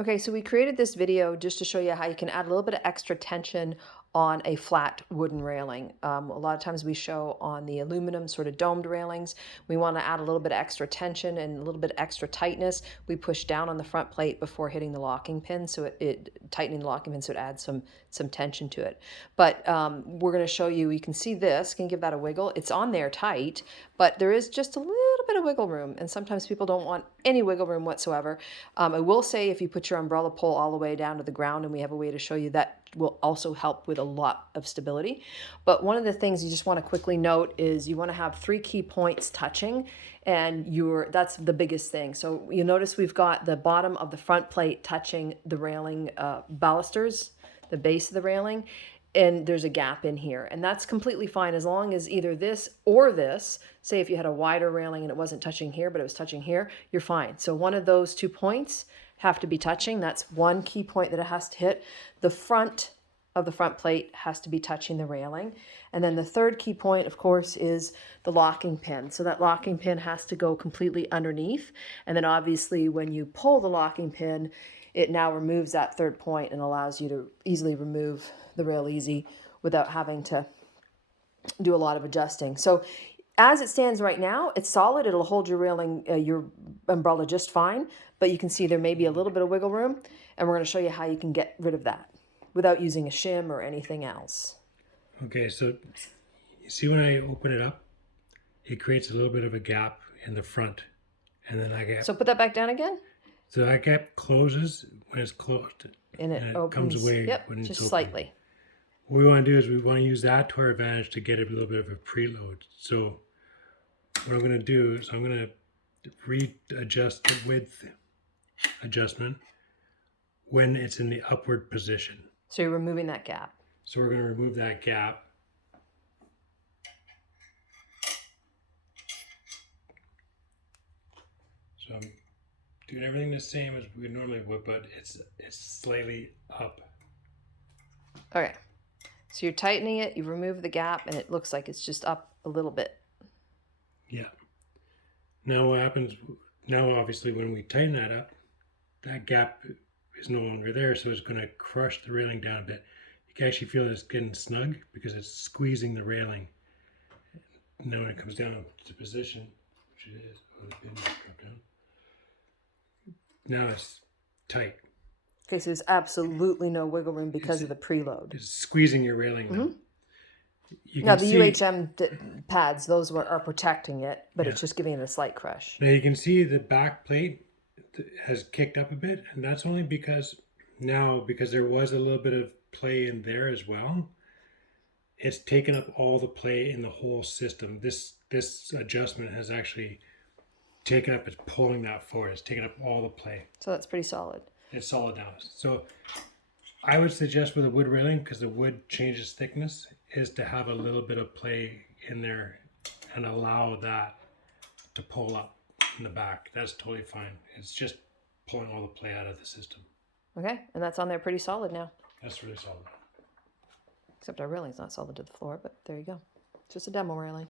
Okay, so we created this video just to show you how you can add a little bit of extra tension on a flat wooden railing. A lot of times we show on the aluminum sort of domed railings, we want to add a little bit of extra tension and a little bit of extra tightness. We push down on the front plate before hitting the locking pin, so it tightening the locking pin so it adds some tension to it. But we're going to show you, you can see this, can give that a wiggle. It's on there tight, but there is just a little bit of wiggle room, and sometimes people don't want any wiggle room whatsoever. I will say if you put your umbrella pole all the way down to the ground, and we have a way to show you that will also help with a lot of stability. But one of the things you just want to quickly note is you want to have 3 key points touching, and that's the biggest thing. So you notice we've got the bottom of the front plate touching the railing balusters, the base of the railing, and there's a gap in here, and that's completely fine as long as either this or this, say if you had a wider railing and it wasn't touching here but it was touching here, you're fine. So one of those 2 points have to be touching. That's one key point that it has to hit. The front of the front plate has to be touching the railing, and then the third key point, of course, is the locking pin. So that locking pin has to go completely underneath, and then obviously when you pull the locking pin, it now removes that third point and allows you to easily remove the rail easy without having to do a lot of adjusting. So as it stands right now, it's solid. It'll hold your railing, your umbrella just fine, but you can see there may be a little bit of wiggle room, and we're going to show you how you can get rid of that without using a shim or anything else. Okay, so you see when I open it up, it creates a little bit of a gap in the front, and then So put that back down again. So that gap closes when it's closed, And it opens, comes away yep, when it's just open. slightly. What we want to do is we want to use that to our advantage to get a little bit of a preload. So what I'm going to do is I'm going to readjust the width adjustment when it's in the upward position. So you're removing that gap. So we're going to remove that gap. So I'm doing everything the same as we normally would, but it's slightly up. Okay. So you're tightening it, you remove the gap, and it looks like it's just up a little bit. Yeah. Now what happens, now obviously when we tighten that up, that gap is no longer there, so it's going to crush the railing down a bit. You can actually feel it's getting snug because it's squeezing the railing. And then when it comes down to position, which it is, now it's tight. Okay, so there's absolutely no wiggle room because of the preload. It's squeezing your railing now. Now the UHM pads, those are protecting it, but it's just giving it a slight crush. Now you can see the back plate has kicked up a bit, and that's only because there was a little bit of play in there as well. It's taken up all the play in the whole system. This adjustment has actually taken up, it's pulling that forward. It's taken up all the play. So that's pretty solid. It's solid now. So I would suggest with a wood railing, because the wood changes thickness, is to have a little bit of play in there and allow that to pull up in the back. That's totally fine. It's just pulling all the play out of the system. Okay, and that's on there pretty solid now. That's really solid. Except our railing's not solid to the floor, but there you go. It's just a demo railing.